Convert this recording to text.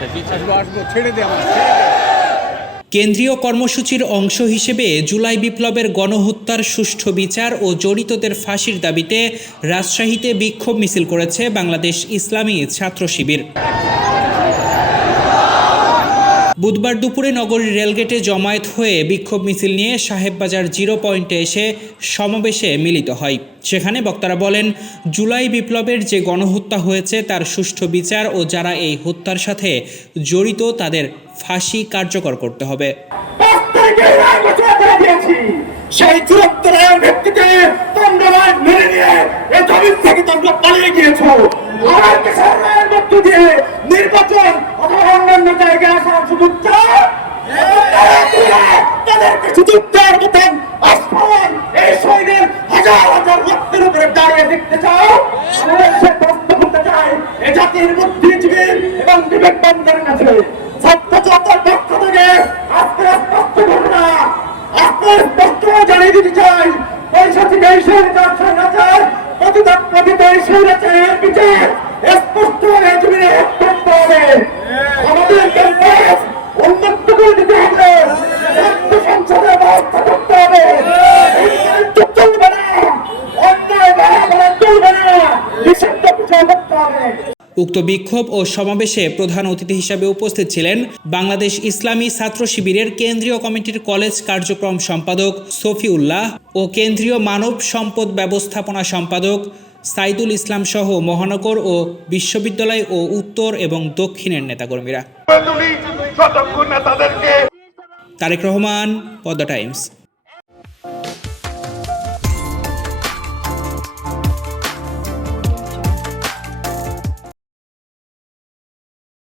বাসায় আসব আসব ছেড়ে দে আমার কেন্দ্রীয় কর্মসূচির অংশ হিসেবে জুলাই বিপ্লবের গণহত্যার সুষ্ঠু বিচার ও জড়িতদের ফাঁসির দাবিতে রাজশাহীতে বিক্ষোভ মিছিল করেছে বাংলাদেশ ইসলামী ছাত্র শিবির। বুধবার দুপুরে নগরীর রেলগেটে জমায়েত হয়ে বিক্ষোভ মিছিল নিয়ে সাহেববাজার জিরো পয়েন্টে এসে সমাবেশে মিলিত হয়। সেখানে বক্তারা বলেন, জুলাই বিপ্লবের যে গণহত্যা হয়েছে তার সুষ্ঠু বিচার ও যারা এই হত্যার সাথে জড়িত তাদের ফাঁসি কার্যকর করতে হবে। সেই নিয়ে জমিন থেকে তোমরা পালিয়ে গিয়েছো। আমার দিয়ে নির্বাচন অন্যান্য জায়গায় আসার সুযোগ এই দেখতে চাও। সে প্রশ্ন চাই এই জাতির বুদ্ধিজীবী এবং বিবেকবানদের কাছে। ছাত্র জনতার পক্ষ থেকে আজকে স্পষ্ট ঘটনা আজকে স্পষ্ট জানিয়ে দিতে চাই। পয়সাটি বেশির কাছে রাখার প্রতিদান প্রতিত সৌরাচারের বিচার উক্ত বিক্ষোভ ও সমাবেশে প্রধান অতিথি হিসাবে উপস্থিত ছিলেন বাংলাদেশ ইসলামী ছাত্র শিবিরের কেন্দ্রীয় কমিটির কলেজ কার্যক্রম সম্পাদক সফিউল্লাহ ও কেন্দ্রীয় মানব সম্পদ ব্যবস্থাপনা সম্পাদক সাইদুল ইসলাম সহ মহানগর ও বিশ্ববিদ্যালয় ও উত্তর এবং দক্ষিণের নেতাকর্মীরা। তারেক রহমান পদ্মা টাইমস।